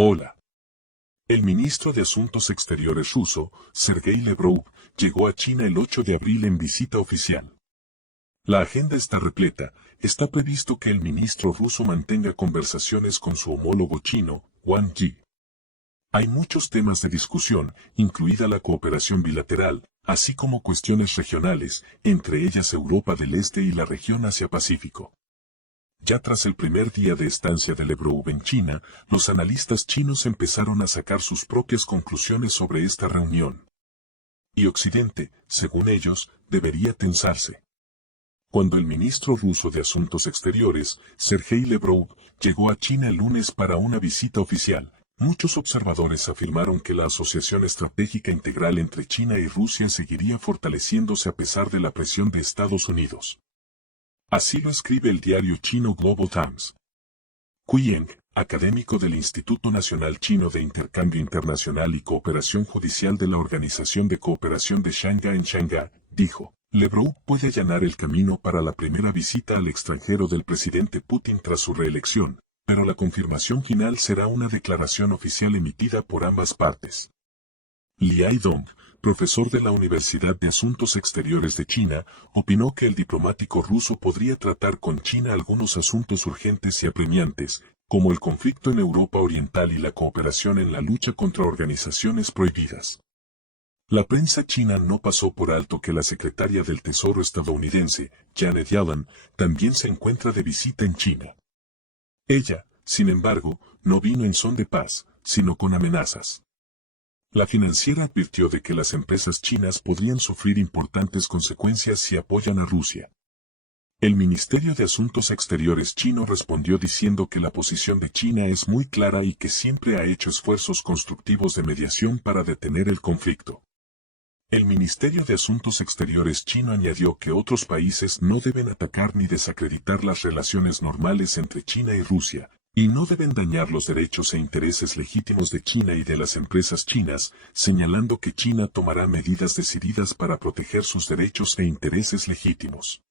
Hola. El ministro de Asuntos Exteriores ruso, Sergei Lavrov, llegó a China el 8 de abril en visita oficial. La agenda está repleta. Está previsto que el ministro ruso mantenga conversaciones con su homólogo chino, Wang Yi. Hay muchos temas de discusión, incluida la cooperación bilateral, así como cuestiones regionales, entre ellas Europa del Este y la región Asia-Pacífico. Ya tras el primer día de estancia de Lavrov en China, los analistas chinos empezaron a sacar sus propias conclusiones sobre esta reunión. Y Occidente, según ellos, debería tensarse. Cuando el ministro ruso de Asuntos Exteriores, Sergei Lavrov, llegó a China el lunes para una visita oficial, muchos observadores afirmaron que la asociación estratégica integral entre China y Rusia seguiría fortaleciéndose a pesar de la presión de Estados Unidos. Así lo escribe el diario chino Global Times. Yang, académico del Instituto Nacional Chino de Intercambio Internacional y Cooperación Judicial de la Organización de Cooperación de Shanghái en Shanghái, dijo, Lavrov puede allanar el camino para la primera visita al extranjero del presidente Putin tras su reelección, pero la confirmación final será una declaración oficial emitida por ambas partes. Liai Dong, profesor de la Universidad de Asuntos Exteriores de China, opinó que el diplomático ruso podría tratar con China algunos asuntos urgentes y apremiantes, como el conflicto en Europa Oriental y la cooperación en la lucha contra organizaciones prohibidas. La prensa china no pasó por alto que la secretaria del Tesoro estadounidense, Janet Yellen, también se encuentra de visita en China. Ella, sin embargo, no vino en son de paz, sino con amenazas. La financiera advirtió de que las empresas chinas podrían sufrir importantes consecuencias si apoyan a Rusia. El Ministerio de Asuntos Exteriores chino respondió diciendo que la posición de China es muy clara y que siempre ha hecho esfuerzos constructivos de mediación para detener el conflicto. El Ministerio de Asuntos Exteriores chino añadió que otros países no deben atacar ni desacreditar las relaciones normales entre China y Rusia, y no deben dañar los derechos e intereses legítimos de China y de las empresas chinas, señalando que China tomará medidas decididas para proteger sus derechos e intereses legítimos.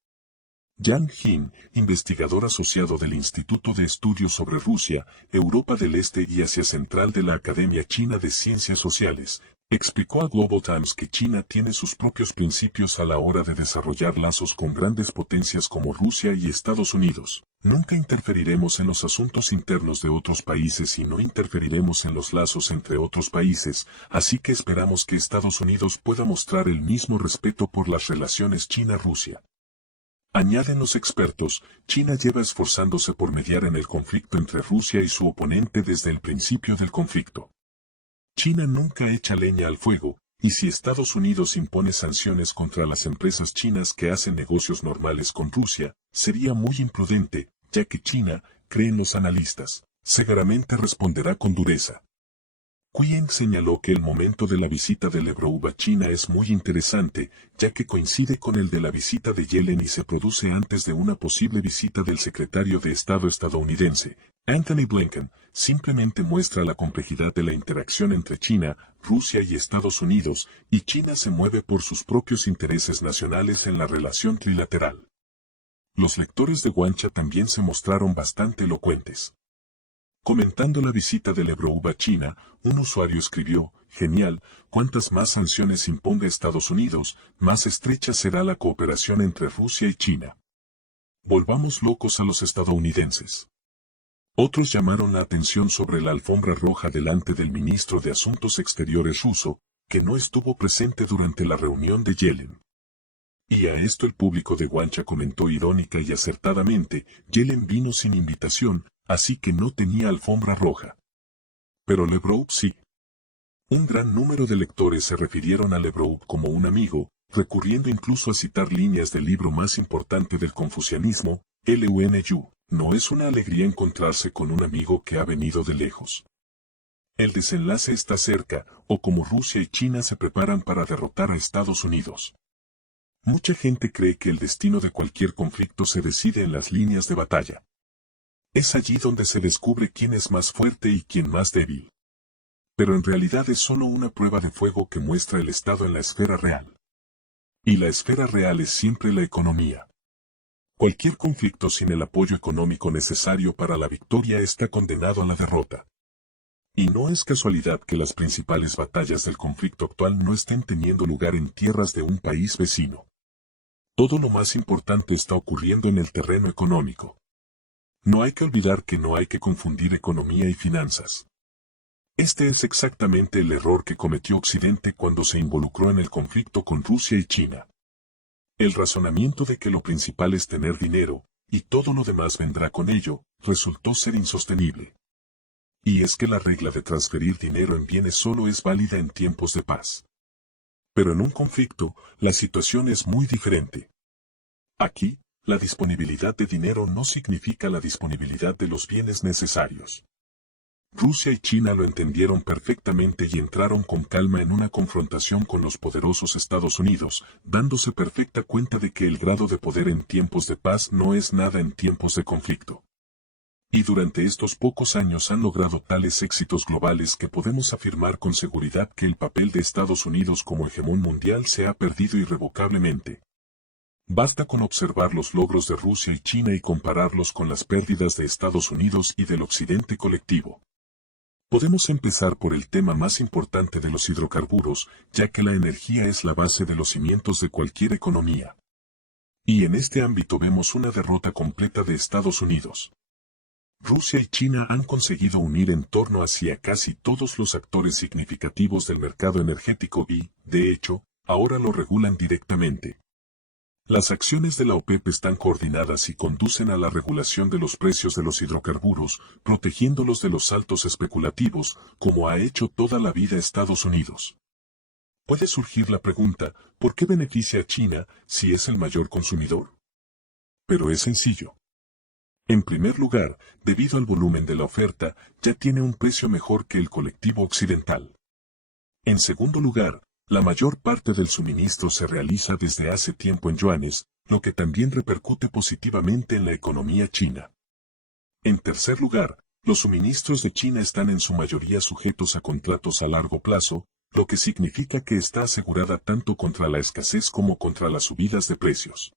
Yang Jin, investigador asociado del Instituto de Estudios sobre Rusia, Europa del Este y Asia Central de la Academia China de Ciencias Sociales, explicó a Global Times que China tiene sus propios principios a la hora de desarrollar lazos con grandes potencias como Rusia y Estados Unidos. Nunca interferiremos en los asuntos internos de otros países y no interferiremos en los lazos entre otros países, así que esperamos que Estados Unidos pueda mostrar el mismo respeto por las relaciones China-Rusia. Añaden los expertos, China lleva esforzándose por mediar en el conflicto entre Rusia y su oponente desde el principio del conflicto. China nunca echa leña al fuego, y si Estados Unidos impone sanciones contra las empresas chinas que hacen negocios normales con Rusia, sería muy imprudente, ya que China, creen los analistas, seguramente responderá con dureza. Yang señaló que el momento de la visita de Lavrov a China es muy interesante, ya que coincide con el de la visita de Yellen y se produce antes de una posible visita del secretario de Estado estadounidense, Antony Blinken. Simplemente muestra la complejidad de la interacción entre China, Rusia y Estados Unidos, y China se mueve por sus propios intereses nacionales en la relación trilateral. Los lectores de Guancha también se mostraron bastante elocuentes. Comentando la visita de Lavrov a China, un usuario escribió, genial, cuantas más sanciones imponga Estados Unidos, más estrecha será la cooperación entre Rusia y China. Volvamos locos a los estadounidenses. Otros llamaron la atención sobre la alfombra roja delante del ministro de Asuntos Exteriores ruso, que no estuvo presente durante la reunión de Yellen. Y a esto el público de Guancha comentó irónica y acertadamente, Yellen vino sin invitación, así que no tenía alfombra roja. Pero Lavrov sí. Un gran número de lectores se refirieron a Lavrov como un amigo, recurriendo incluso a citar líneas del libro más importante del confucianismo, Lunyu. No es una alegría encontrarse con un amigo que ha venido de lejos. El desenlace está cerca, o como Rusia y China se preparan para derrotar a Estados Unidos. Mucha gente cree que el destino de cualquier conflicto se decide en las líneas de batalla. Es allí donde se descubre quién es más fuerte y quién más débil. Pero en realidad es solo una prueba de fuego que muestra el estado en la esfera real. Y la esfera real es siempre la economía. Cualquier conflicto sin el apoyo económico necesario para la victoria está condenado a la derrota. Y no es casualidad que las principales batallas del conflicto actual no estén teniendo lugar en tierras de un país vecino. Todo lo más importante está ocurriendo en el terreno económico. No hay que olvidar que no hay que confundir economía y finanzas. Este es exactamente el error que cometió Occidente cuando se involucró en el conflicto con Rusia y China. El razonamiento de que lo principal es tener dinero, y todo lo demás vendrá con ello, resultó ser insostenible. Y es que la regla de transferir dinero en bienes solo es válida en tiempos de paz. Pero en un conflicto, la situación es muy diferente. Aquí, la disponibilidad de dinero no significa la disponibilidad de los bienes necesarios. Rusia y China lo entendieron perfectamente y entraron con calma en una confrontación con los poderosos Estados Unidos, dándose perfecta cuenta de que el grado de poder en tiempos de paz no es nada en tiempos de conflicto. Y durante estos pocos años han logrado tales éxitos globales que podemos afirmar con seguridad que el papel de Estados Unidos como hegemón mundial se ha perdido irrevocablemente. Basta con observar los logros de Rusia y China y compararlos con las pérdidas de Estados Unidos y del Occidente colectivo. Podemos empezar por el tema más importante de los hidrocarburos, ya que la energía es la base de los cimientos de cualquier economía. Y en este ámbito vemos una derrota completa de Estados Unidos. Rusia y China han conseguido unir en torno hacia casi todos los actores significativos del mercado energético y, de hecho, ahora lo regulan directamente. Las acciones de la OPEP están coordinadas y conducen a la regulación de los precios de los hidrocarburos, protegiéndolos de los saltos especulativos, como ha hecho toda la vida Estados Unidos. Puede surgir la pregunta, ¿por qué beneficia a China si es el mayor consumidor? Pero es sencillo. En primer lugar, debido al volumen de la oferta, ya tiene un precio mejor que el colectivo occidental. En segundo lugar, la mayor parte del suministro se realiza desde hace tiempo en yuanes, lo que también repercute positivamente en la economía china. En tercer lugar, los suministros de China están en su mayoría sujetos a contratos a largo plazo, lo que significa que está asegurada tanto contra la escasez como contra las subidas de precios.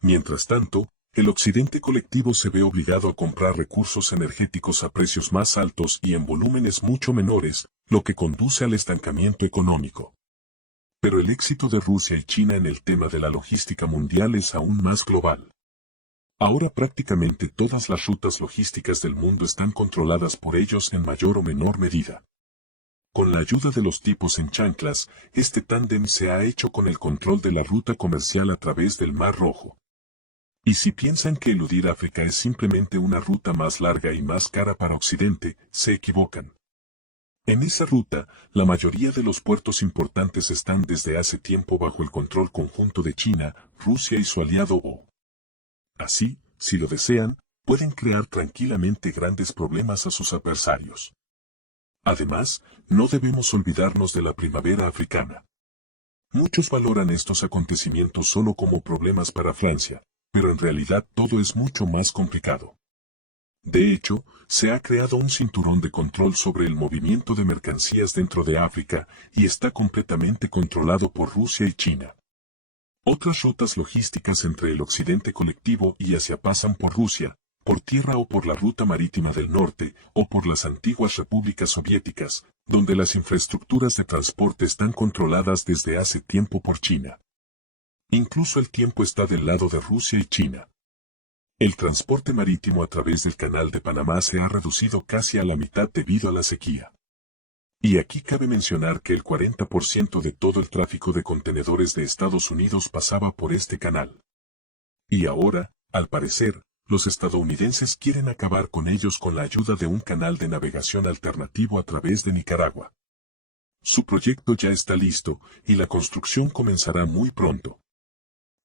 Mientras tanto, el occidente colectivo se ve obligado a comprar recursos energéticos a precios más altos y en volúmenes mucho menores, lo que conduce al estancamiento económico. Pero el éxito de Rusia y China en el tema de la logística mundial es aún más global. Ahora prácticamente todas las rutas logísticas del mundo están controladas por ellos en mayor o menor medida. Con la ayuda de los tipos en chanclas, este tándem se ha hecho con el control de la ruta comercial a través del Mar Rojo. Y si piensan que eludir África es simplemente una ruta más larga y más cara para Occidente, se equivocan. En esa ruta, la mayoría de los puertos importantes están desde hace tiempo bajo el control conjunto de China, Rusia y su aliado O. Así, si lo desean, pueden crear tranquilamente grandes problemas a sus adversarios. Además, no debemos olvidarnos de la primavera africana. Muchos valoran estos acontecimientos solo como problemas para Francia, pero en realidad todo es mucho más complicado. De hecho, se ha creado un cinturón de control sobre el movimiento de mercancías dentro de África y está completamente controlado por Rusia y China. Otras rutas logísticas entre el occidente colectivo y Asia pasan por Rusia, por tierra o por la ruta marítima del norte, o por las antiguas repúblicas soviéticas, donde las infraestructuras de transporte están controladas desde hace tiempo por China. Incluso el tiempo está del lado de Rusia y China. El transporte marítimo a través del Canal de Panamá se ha reducido casi a la mitad debido a la sequía. Y aquí cabe mencionar que el 40% de todo el tráfico de contenedores de Estados Unidos pasaba por este canal. Y ahora, al parecer, los estadounidenses quieren acabar con ellos con la ayuda de un canal de navegación alternativo a través de Nicaragua. Su proyecto ya está listo, y la construcción comenzará muy pronto.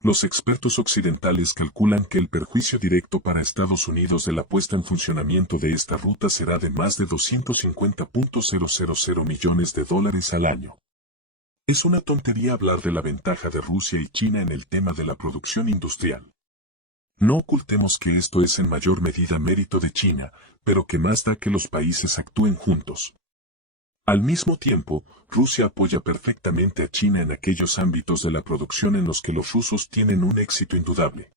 Los expertos occidentales calculan que el perjuicio directo para Estados Unidos de la puesta en funcionamiento de esta ruta será de más de $250.000 millones al año. Es una tontería hablar de la ventaja de Rusia y China en el tema de la producción industrial. No ocultemos que esto es en mayor medida mérito de China, pero que más da que los países actúen juntos. Al mismo tiempo, Rusia apoya perfectamente a China en aquellos ámbitos de la producción en los que los rusos tienen un éxito indudable.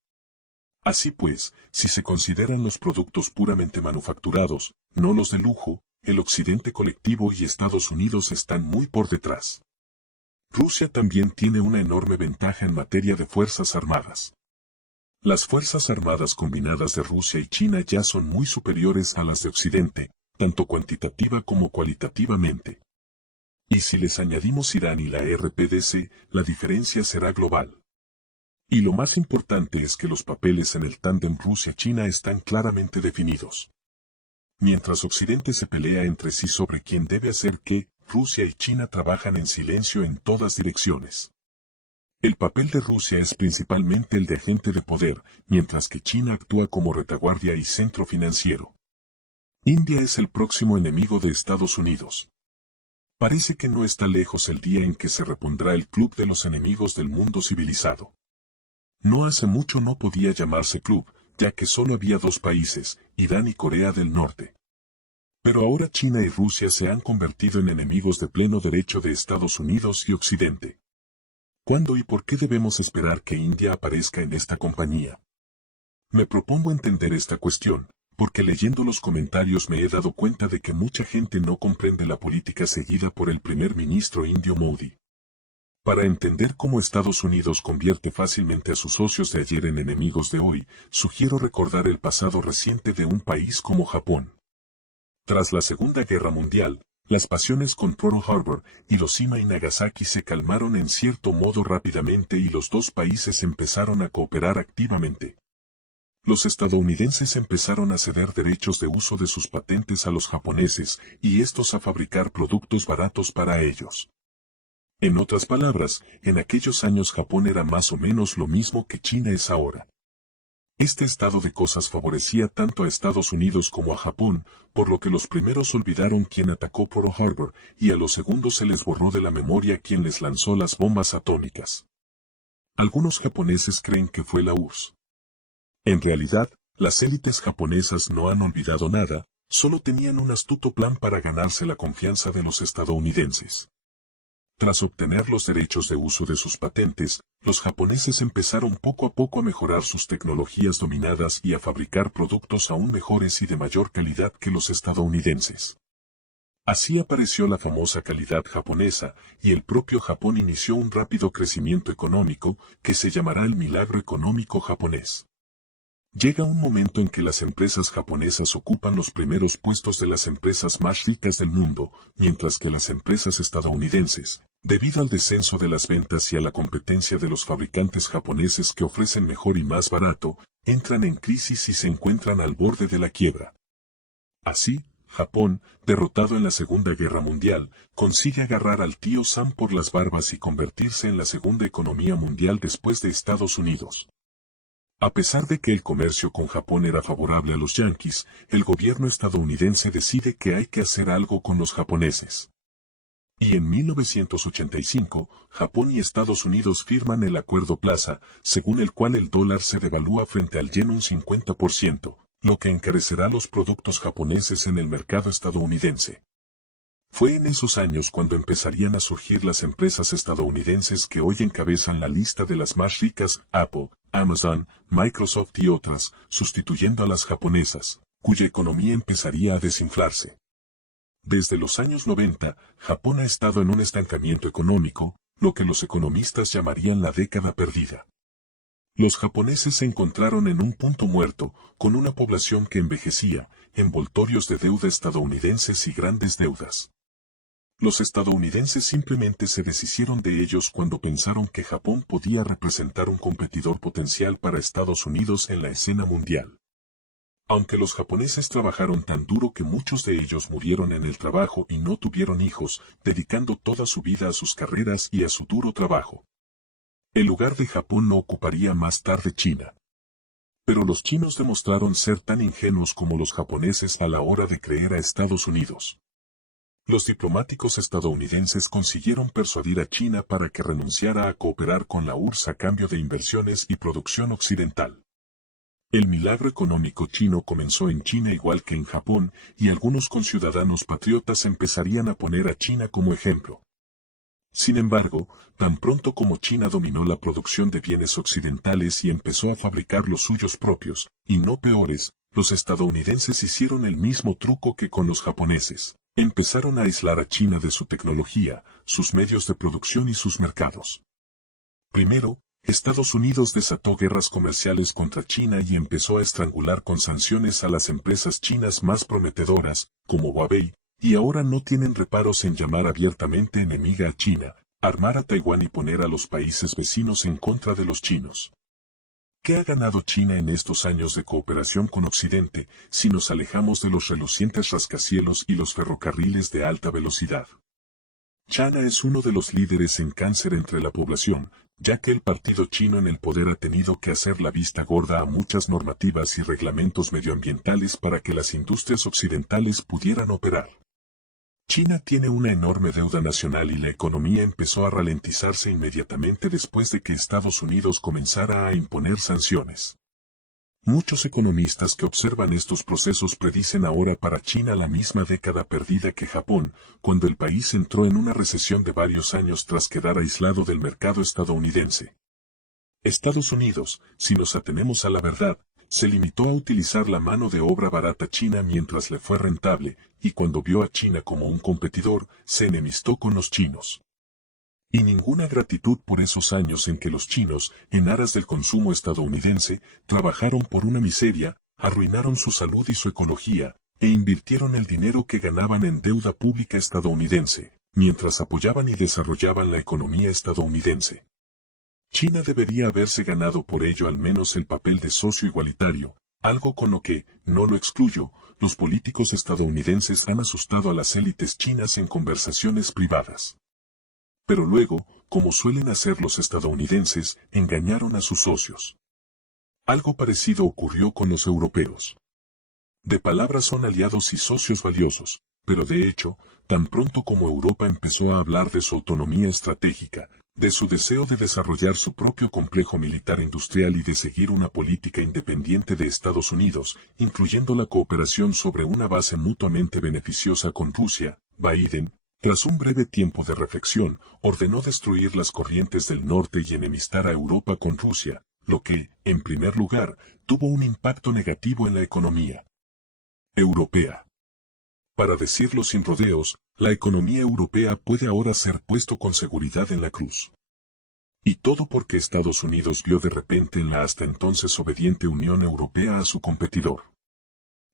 Así pues, si se consideran los productos puramente manufacturados, no los de lujo, el occidente colectivo y Estados Unidos están muy por detrás. Rusia también tiene una enorme ventaja en materia de fuerzas armadas. Las fuerzas armadas combinadas de Rusia y China ya son muy superiores a las de Occidente, tanto cuantitativa como cualitativamente. Y si les añadimos Irán y la RPDC, la diferencia será global. Y lo más importante es que los papeles en el tándem Rusia-China están claramente definidos. Mientras Occidente se pelea entre sí sobre quién debe hacer qué, Rusia y China trabajan en silencio en todas direcciones. El papel de Rusia es principalmente el de agente de poder, mientras que China actúa como retaguardia y centro financiero. India es el próximo enemigo de Estados Unidos. Parece que no está lejos el día en que se repondrá el club de los enemigos del mundo civilizado. No hace mucho no podía llamarse club, ya que solo había dos países, Irán y Corea del Norte. Pero ahora China y Rusia se han convertido en enemigos de pleno derecho de Estados Unidos y Occidente. ¿Cuándo y por qué debemos esperar que India aparezca en esta compañía? Me propongo entender esta cuestión, porque leyendo los comentarios me he dado cuenta de que mucha gente no comprende la política seguida por el primer ministro indio Modi. Para entender cómo Estados Unidos convierte fácilmente a sus socios de ayer en enemigos de hoy, sugiero recordar el pasado reciente de un país como Japón. Tras la Segunda Guerra Mundial, las pasiones con Pearl Harbor, Hiroshima y Nagasaki se calmaron en cierto modo rápidamente y los dos países empezaron a cooperar activamente. Los estadounidenses empezaron a ceder derechos de uso de sus patentes a los japoneses, y estos a fabricar productos baratos para ellos. En otras palabras, en aquellos años Japón era más o menos lo mismo que China es ahora. Este estado de cosas favorecía tanto a Estados Unidos como a Japón, por lo que los primeros olvidaron quién atacó Pearl Harbor, y a los segundos se les borró de la memoria quién les lanzó las bombas atómicas. Algunos japoneses creen que fue la URSS. En realidad, las élites japonesas no han olvidado nada, solo tenían un astuto plan para ganarse la confianza de los estadounidenses. Tras obtener los derechos de uso de sus patentes, los japoneses empezaron poco a poco a mejorar sus tecnologías dominadas y a fabricar productos aún mejores y de mayor calidad que los estadounidenses. Así apareció la famosa calidad japonesa, y el propio Japón inició un rápido crecimiento económico, que se llamará el milagro económico japonés. Llega un momento en que las empresas japonesas ocupan los primeros puestos de las empresas más ricas del mundo, mientras que las empresas estadounidenses, debido al descenso de las ventas y a la competencia de los fabricantes japoneses que ofrecen mejor y más barato, entran en crisis y se encuentran al borde de la quiebra. Así, Japón, derrotado en la Segunda Guerra Mundial, consigue agarrar al tío Sam por las barbas y convertirse en la segunda economía mundial después de Estados Unidos. A pesar de que el comercio con Japón era favorable a los yanquis, el gobierno estadounidense decide que hay que hacer algo con los japoneses. Y en 1985, Japón y Estados Unidos firman el Acuerdo Plaza, según el cual el dólar se devalúa frente al yen un 50%, lo que encarecerá los productos japoneses en el mercado estadounidense. Fue en esos años cuando empezarían a surgir las empresas estadounidenses que hoy encabezan la lista de las más ricas, Apple, Amazon, Microsoft y otras, sustituyendo a las japonesas, cuya economía empezaría a desinflarse. Desde los años 90, Japón ha estado en un estancamiento económico, lo que los economistas llamarían la década perdida. Los japoneses se encontraron en un punto muerto, con una población que envejecía, envoltorios de deuda estadounidenses y grandes deudas. Los estadounidenses simplemente se deshicieron de ellos cuando pensaron que Japón podía representar un competidor potencial para Estados Unidos en la escena mundial. Aunque los japoneses trabajaron tan duro que muchos de ellos murieron en el trabajo y no tuvieron hijos, dedicando toda su vida a sus carreras y a su duro trabajo. El lugar de Japón no ocuparía más tarde China. Pero los chinos demostraron ser tan ingenuos como los japoneses a la hora de creer a Estados Unidos. Los diplomáticos estadounidenses consiguieron persuadir a China para que renunciara a cooperar con la URSS a cambio de inversiones y producción occidental. El milagro económico chino comenzó en China igual que en Japón, y algunos conciudadanos patriotas empezarían a poner a China como ejemplo. Sin embargo, tan pronto como China dominó la producción de bienes occidentales y empezó a fabricar los suyos propios, y no peores, los estadounidenses hicieron el mismo truco que con los japoneses. Empezaron a aislar a China de su tecnología, sus medios de producción y sus mercados. Primero, Estados Unidos desató guerras comerciales contra China y empezó a estrangular con sanciones a las empresas chinas más prometedoras, como Huawei, y ahora no tienen reparos en llamar abiertamente enemiga a China, armar a Taiwán y poner a los países vecinos en contra de los chinos. ¿Qué ha ganado China en estos años de cooperación con Occidente, si nos alejamos de los relucientes rascacielos y los ferrocarriles de alta velocidad? China es uno de los líderes en cáncer entre la población, ya que el partido chino en el poder ha tenido que hacer la vista gorda a muchas normativas y reglamentos medioambientales para que las industrias occidentales pudieran operar. China tiene una enorme deuda nacional y la economía empezó a ralentizarse inmediatamente después de que Estados Unidos comenzara a imponer sanciones. Muchos economistas que observan estos procesos predicen ahora para China la misma década perdida que Japón, cuando el país entró en una recesión de varios años tras quedar aislado del mercado estadounidense. Estados Unidos, si nos atenemos a la verdad, se limitó a utilizar la mano de obra barata china mientras le fue rentable, y cuando vio a China como un competidor, se enemistó con los chinos. Y ninguna gratitud por esos años en que los chinos, en aras del consumo estadounidense, trabajaron por una miseria, arruinaron su salud y su ecología, e invirtieron el dinero que ganaban en deuda pública estadounidense, mientras apoyaban y desarrollaban la economía estadounidense. China debería haberse ganado por ello al menos el papel de socio igualitario, algo con lo que, no lo excluyo, los políticos estadounidenses han asustado a las élites chinas en conversaciones privadas. Pero luego, como suelen hacer los estadounidenses, engañaron a sus socios. Algo parecido ocurrió con los europeos. De palabra son aliados y socios valiosos, pero de hecho, tan pronto como Europa empezó a hablar de su autonomía estratégica, de su deseo de desarrollar su propio complejo militar industrial y de seguir una política independiente de Estados Unidos, incluyendo la cooperación sobre una base mutuamente beneficiosa con Rusia, Biden, tras un breve tiempo de reflexión, ordenó destruir las corrientes del norte y enemistar a Europa con Rusia, lo que, en primer lugar, tuvo un impacto negativo en la economía europea. Para decirlo sin rodeos, la economía europea puede ahora ser puesto con seguridad en la cruz. Y todo porque Estados Unidos vio de repente en la hasta entonces obediente Unión Europea a su competidor.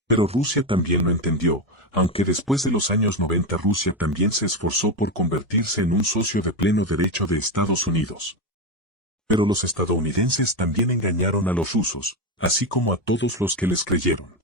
Pero Rusia también lo entendió, aunque después de los años 90 Rusia también se esforzó por convertirse en un socio de pleno derecho de Estados Unidos. Pero los estadounidenses también engañaron a los rusos, así como a todos los que les creyeron.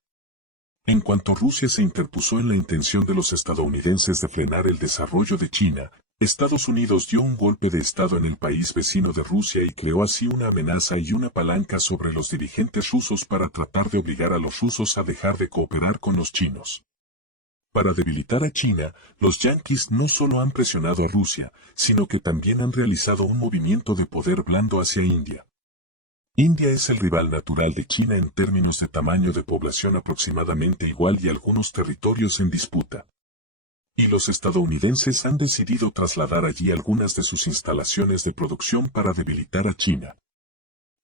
En cuanto Rusia se interpuso en la intención de los estadounidenses de frenar el desarrollo de China, Estados Unidos dio un golpe de Estado en el país vecino de Rusia y creó así una amenaza y una palanca sobre los dirigentes rusos para tratar de obligar a los rusos a dejar de cooperar con los chinos. Para debilitar a China, los yanquis no solo han presionado a Rusia, sino que también han realizado un movimiento de poder blando hacia India. India es el rival natural de China en términos de tamaño de población aproximadamente igual y algunos territorios en disputa. Y los estadounidenses han decidido trasladar allí algunas de sus instalaciones de producción para debilitar a China.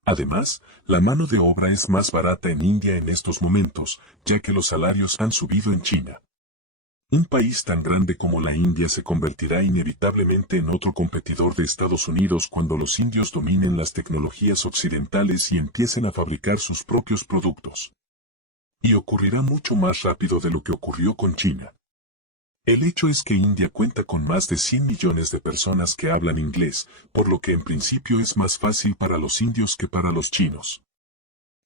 Además, la mano de obra es más barata en India en estos momentos, ya que los salarios han subido en China. Un país tan grande como la India se convertirá inevitablemente en otro competidor de Estados Unidos cuando los indios dominen las tecnologías occidentales y empiecen a fabricar sus propios productos. Y ocurrirá mucho más rápido de lo que ocurrió con China. El hecho es que India cuenta con más de 100 millones de personas que hablan inglés, por lo que en principio es más fácil para los indios que para los chinos.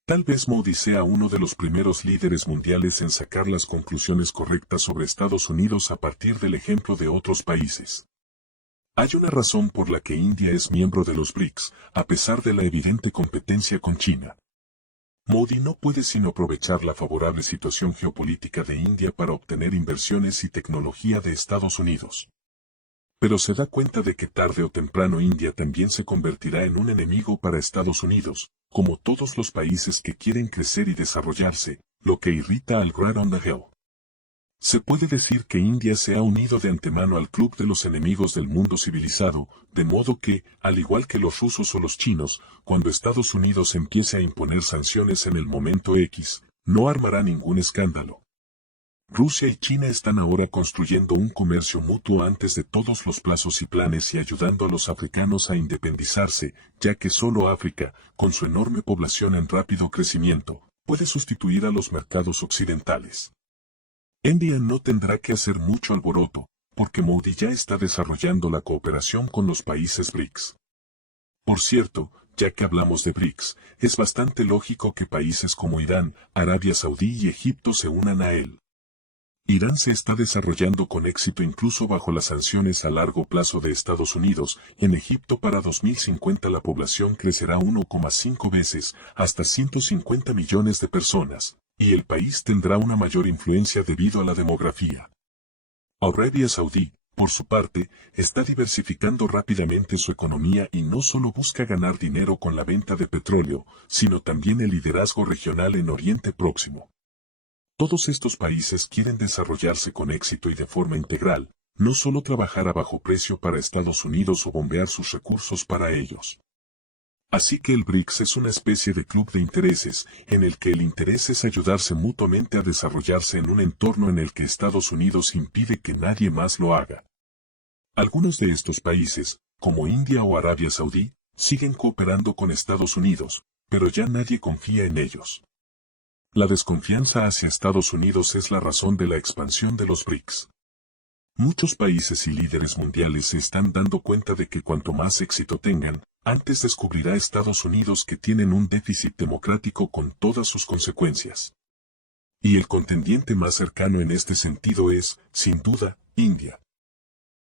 Tal vez Modi sea uno de los primeros líderes mundiales en sacar las conclusiones correctas sobre Estados Unidos a partir del ejemplo de otros países. Hay una razón por la que India es miembro de los BRICS, a pesar de la evidente competencia con China. Modi no puede sino aprovechar la favorable situación geopolítica de India para obtener inversiones y tecnología de Estados Unidos. Pero se da cuenta de que tarde o temprano India también se convertirá en un enemigo para Estados Unidos, como todos los países que quieren crecer y desarrollarse, lo que irrita al Rat on the Hill. Se puede decir que India se ha unido de antemano al club de los enemigos del mundo civilizado, de modo que, al igual que los rusos o los chinos, cuando Estados Unidos empiece a imponer sanciones en el momento X, no armará ningún escándalo. Rusia y China están ahora construyendo un comercio mutuo antes de todos los plazos y planes y ayudando a los africanos a independizarse, ya que solo África, con su enorme población en rápido crecimiento, puede sustituir a los mercados occidentales. India no tendrá que hacer mucho alboroto, porque Modi ya está desarrollando la cooperación con los países BRICS. Por cierto, ya que hablamos de BRICS, es bastante lógico que países como Irán, Arabia Saudí y Egipto se unan a él. Irán se está desarrollando con éxito incluso bajo las sanciones a largo plazo de Estados Unidos. En Egipto para 2050 la población crecerá 1,5 veces, hasta 150 millones de personas, y el país tendrá una mayor influencia debido a la demografía. Arabia Saudí, por su parte, está diversificando rápidamente su economía y no solo busca ganar dinero con la venta de petróleo, sino también el liderazgo regional en Oriente Próximo. Todos estos países quieren desarrollarse con éxito y de forma integral, no solo trabajar a bajo precio para Estados Unidos o bombear sus recursos para ellos. Así que el BRICS es una especie de club de intereses, en el que el interés es ayudarse mutuamente a desarrollarse en un entorno en el que Estados Unidos impide que nadie más lo haga. Algunos de estos países, como India o Arabia Saudí, siguen cooperando con Estados Unidos, pero ya nadie confía en ellos. La desconfianza hacia Estados Unidos es la razón de la expansión de los BRICS. Muchos países y líderes mundiales se están dando cuenta de que cuanto más éxito tengan, antes descubrirá Estados Unidos que tienen un déficit democrático con todas sus consecuencias. Y el contendiente más cercano en este sentido es, sin duda, India.